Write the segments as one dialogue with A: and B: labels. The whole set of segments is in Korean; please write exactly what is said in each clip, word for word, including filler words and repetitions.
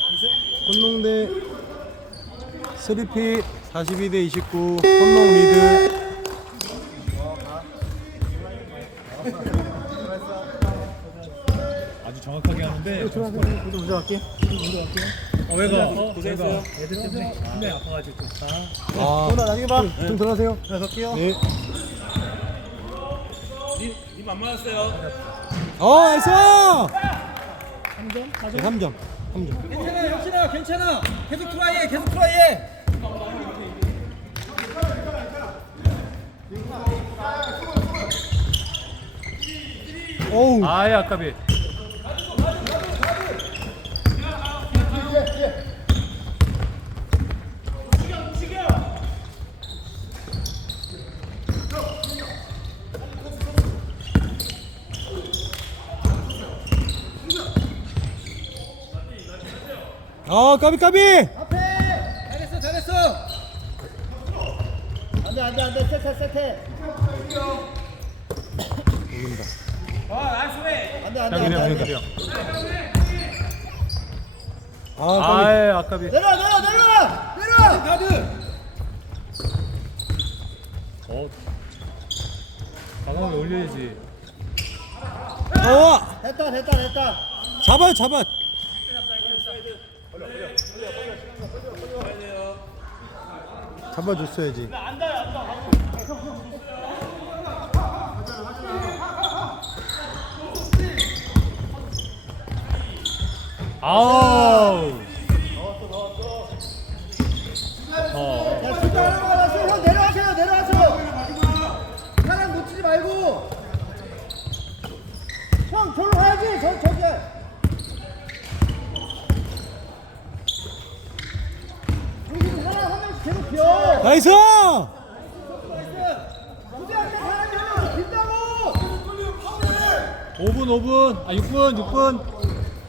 A: 혼농대 쓰리핏 사십이 대 이십구 혼농 리드.
B: 아주 정확하게 하는데.
A: 저도 먼저 갈게.
B: 먼저 갈게요. 아, 왜가? 고생했어요. 애들 때문에 분명히 아파가지고.
A: 아,
C: 오늘 나중에 봐.
A: 좀 들어가세요.
C: 네, 갈게요.
A: 네.
B: 님안 맞았어요.
A: 어, 나이스!
B: 삼 점? 사 점?
A: 네, 삼 점. 삼 점.
C: 괜찮아, 역시나 괜찮아. 계속 트라이해, 계속 트라이해.
A: 어우.
B: 아예 아까비.
A: 아, 까비 까비.
C: 앞에. 잘했어, 잘했어. 안돼, 안돼, 안돼. 세트, 세트.
A: 올린다.
C: 안돼, 안돼,
B: 장균이 형,
C: 안돼.
B: 장균이 형.
A: 아, 까비.
B: 아예 아까비.
C: 내려와, 내려와, 내려와. 내려와. 가드.
B: 어. 과감하게 올려야지.
A: 어!
C: 됐다, 됐다, 됐다.
A: 잡아, 잡아. 잡아줬어야지.
B: 아우. 어.
C: 야, 진짜 하는 거 같았어. 형 내려가세요, 내려가세요. 사람 놓치지 말고. 형, 저로 가야지. 저, 저기. 여기 사람 한 명씩 계속 비어.
A: 나이스!
C: 무대한테 사람이 한 명씩 빈다고.
B: 오 분 오 분. 아 육 분 육 분.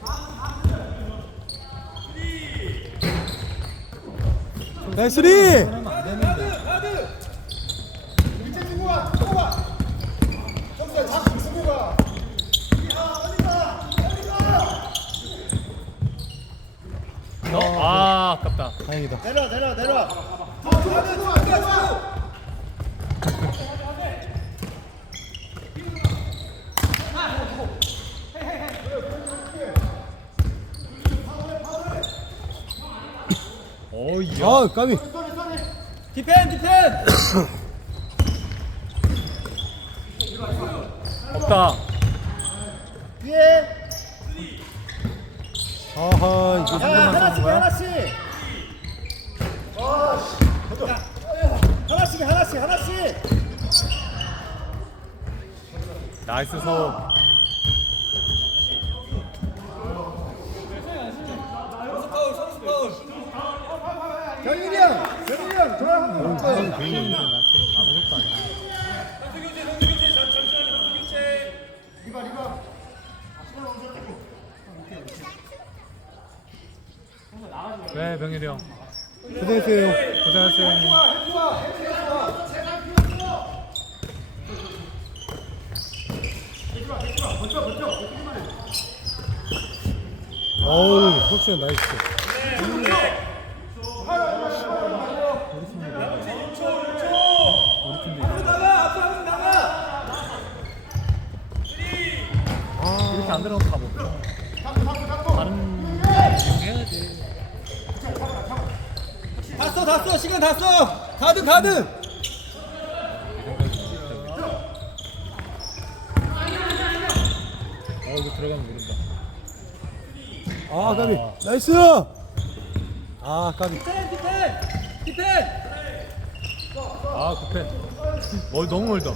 A: 나이스 리!
B: 어, 아 아깝다.
A: 다행이다.
C: 내려와, 내려와, 내려와.
B: 어 이야.
A: 아, 까비.
C: 디펜, 디펜.
B: 없다.
C: 뒤에.
A: 아하, 이거
C: 야,
A: 한번만
C: 하나씩,
A: 쏘는 거야?
C: 하나씩. 야, 하나씩, 하나씩, 하나씩.
B: 나이스 소.
C: 경일이 형, 경일이 형, 저랑 한번 볼까요?
A: 괜히 아무것도 아니야.
B: 네 병일이 형.
A: 고생했어요.
B: 고생하셨어요 형님.
A: 어우, 혁수야 나이스.
B: 우리 팀도 이거.
A: 아,
B: 이렇게 안 들어가면 다 못. 다른 해야지.
C: 다 써, 다 써, 시간 다 써. 가드, 가드.
B: 어 이거 들어가면 모른다.
A: 아, 까비. 나이스! 아, 까비.
C: 디펜, 디펜, 디펜.
B: 아 급해. 멀 너무 멀다.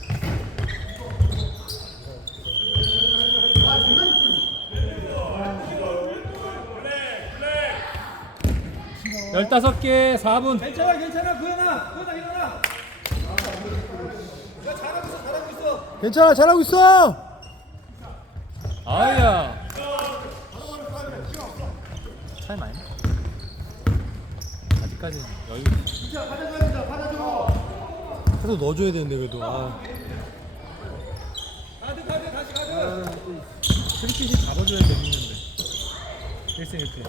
B: 열다섯 개 사 분.
C: 괜찮아, 괜찮아, 구현아, 구현아 일어나. 야, 잘하고 있어, 잘하고 있어.
A: 괜찮아, 잘하고 있어!
B: 아야. 차이 많이 나. 아직까지는 여유.
C: 진짜 받아줘야 된다, 받아줘.
A: 계속 넣어줘야 되는데, 그래도. 아.
C: 가드, 가드, 다시 가드.
B: 스리핏이 잡아줘야 재밌는데. 일 승 일 패.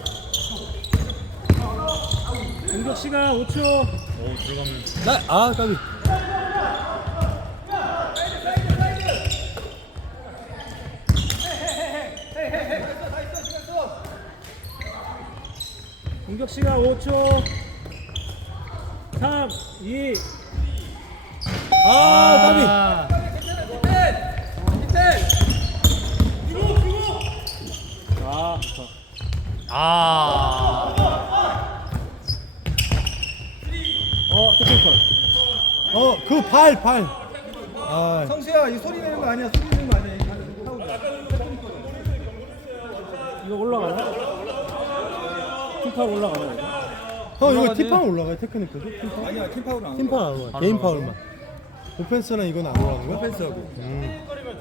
B: 공격 시간 오 초. 오 들어가면.
A: 나, 아, 까비.
B: 공격 시간 오 초. 삼, 이.
A: 아, 까비.
B: 아, 좋다. 아. 어, 투피컬.
A: 어, 그 발, 발. 아,
C: 성수야 이 소리 내는 거 아니야 소리 내는 거 아니야 이 파울.
B: 이거 올라가나? 투파울 올라가나 이거?
A: 형, 이거
B: 올라가지.
A: 팀파울 올라가요? 테크니크도? 팀파울?
C: 아니야 팀 파울 안.
A: 팀파울 안 올라가. 개인 파울만. 오펜스랑 이건 안 올라가는 거야?
C: 오펜스하고.
A: 음.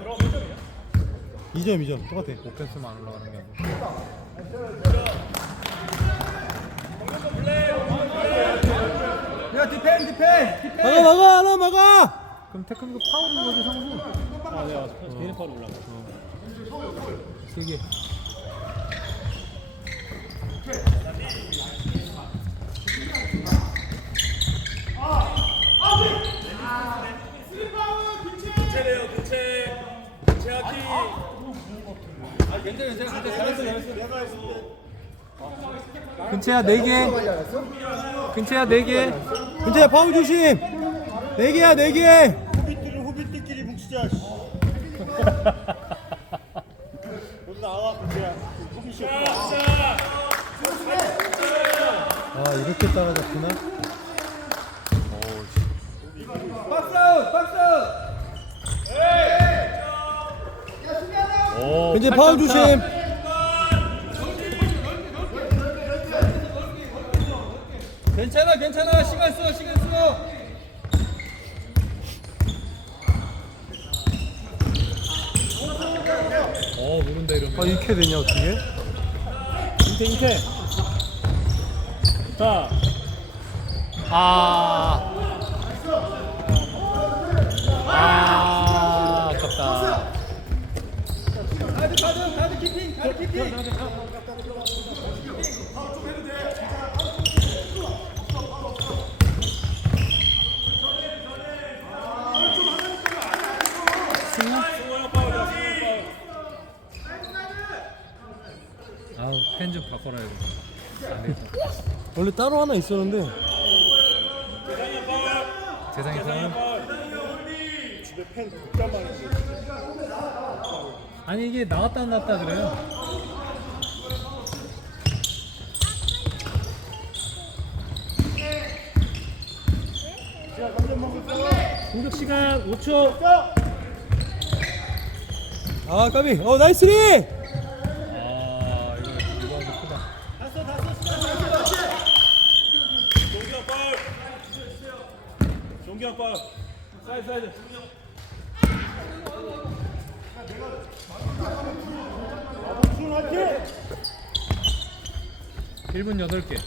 A: 이 점, 이 점. 똑같아.
B: 오펜스만 안 올라가는 게 아니고.
C: 야 디펜 디펜 디펜.
A: 막아, 막아, 하나 막아!
B: 그럼 테크니크 파울인 거지 상수? 아, 내가 개인 파울 올라가.
A: 세 개.
C: 괜찮아 괜찮아 잘했어 잘했어.
B: 근채야 네 개. 근채야 네 개.
A: 근데 파울 조심! 네 개야, 네 개!
D: 호빗들은 호빗들끼리 뭉치자. 여기 나와, 그치야. 호빗이 없다.
A: 아, 이렇게 따라잡구나.
C: 박스 아웃 박스 아웃.
B: 오,
A: 근데 파울 조심!
C: 괜찮아 괜찮아 시간 써 시간 써.
B: 어, 모른다 이러면.
A: 아, 이렇게 되냐, 어떻게?
B: 인테 인테. 자. 아. 아, 아깝다.
C: 가드 가드 가드 키핑 가드 키핑.
B: 아우, 펜 좀 바꿔라 이거. 안 되겠다.
A: 원래 따로 하나 있었는데.
B: 세상에 사는.
D: 집에 펜 극단 많은데.
B: 아니 이게 나왔다 안 나왔다 그래요. 공격 시간 오 초.
A: 아, 까비. 어, 나이스리!
B: 아, 이거 이거 아주 크다.
D: 종기 아빠. 사이드, 사이드. 준 화이팅!
B: 일 분 여덟 개.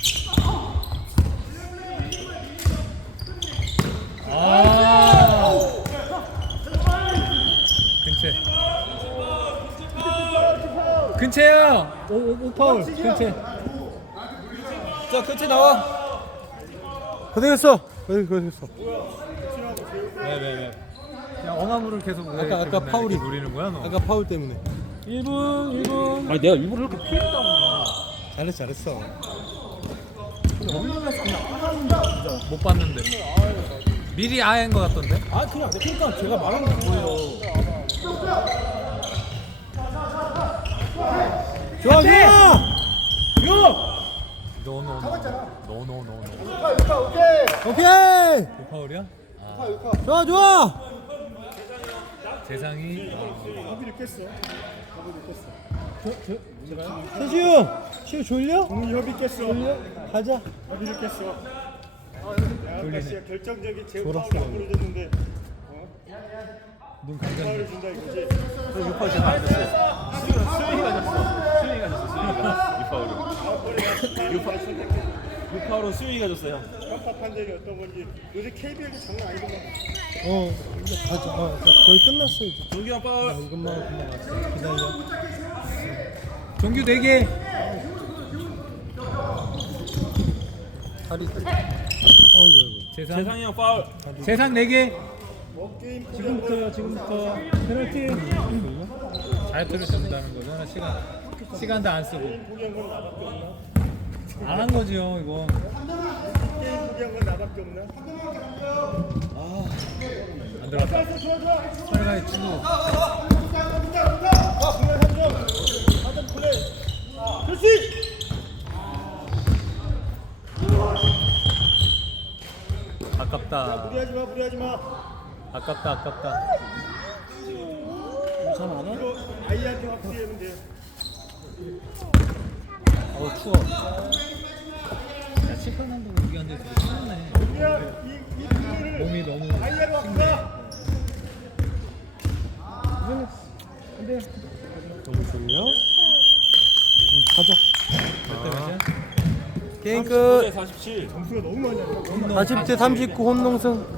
B: 아. 근채. 근채야. 오, 오, 오 파울. 근채.
C: 자 끝에 나와.
A: 고생했어. 고생했어.
B: 왜, 왜, 왜? 그냥 어나무를 계속 왜
A: 아까,
B: 이렇게
A: 아까
B: 맨날
A: 파울이.
B: 이렇게 노리는 거야, 너?
A: 아까 파울 때문에.
B: 일 분, 일 분. 아니, 내가 일부러 이렇게 피했다고.
A: 잘했어, 잘했어.
B: 못 봤는데. 미리 아예인 것 같던데?
C: 아 그냥 그러니까 제가 말한 거 뭐예요.
A: 좋아, 좋아!
B: 노, 노, 노. 노, 노, 노, 노.
A: 오케이!
B: 그 파울이야? 아,
A: 좋아, 좋아!
B: 세상이.
D: 호빗을 깼어.
A: 세시우! 시우 졸려?
D: 공이 협의 깼어.
A: 졸려? 가자.
D: 협의를 깼어. 내가 아까 결정적인 제
A: 졸았어.
D: 파울을 안 부르줬는데
B: 눈 감겨.
D: 파울을 준다 이거지.
C: 육파로 수영이가 줬어요.
D: 깜빡 판정이 어떤 건지. 요새 케이비엘도 장난 아니구만.
A: 어, 이제 가자. 어, 거의 끝났어, 이제.
C: 종기 형 파울.
A: 아, 이것만 금방 왔어. 기다려.
B: 종규 네 개. 다리.
A: 어이구 어이구.
B: 재상.
D: 재상이 형 파울.
B: 재상 네 개.
D: 게임
A: 지금부터요 지금부터 페널티.
B: 자유투를 쏜다는 거잖아. 시간. 시간도 안 쓰고.
D: 포기한 건 나밖에 없나?
B: 안 한 거지요 이거.
D: 게임 포기한 건 나밖에 없나?
B: 안 들어갔다. 빨리 주고.
D: 하던 플레이. 그렇지.
B: 아깝다.
D: 무리하지 마, 무리하지 마.
B: 아깝다 아깝다.
A: 참 안 와?
D: 이거 아이한테 확실히 하면 돼요.
B: 어 추워. 야 칠판한도 우리 앉아서 추웠네.
D: 우리야, 이, 이 플레이를
B: 몸이 너무.
D: 아이하로 바꾸자.
A: 안돼. 너무 좋냐? 응, 가자.
B: 몇 대 몇이야?
A: 게임 끝.
D: 사십칠. 점수가 너무 많이 나와.
A: 사십 대 삼십구 혼동승.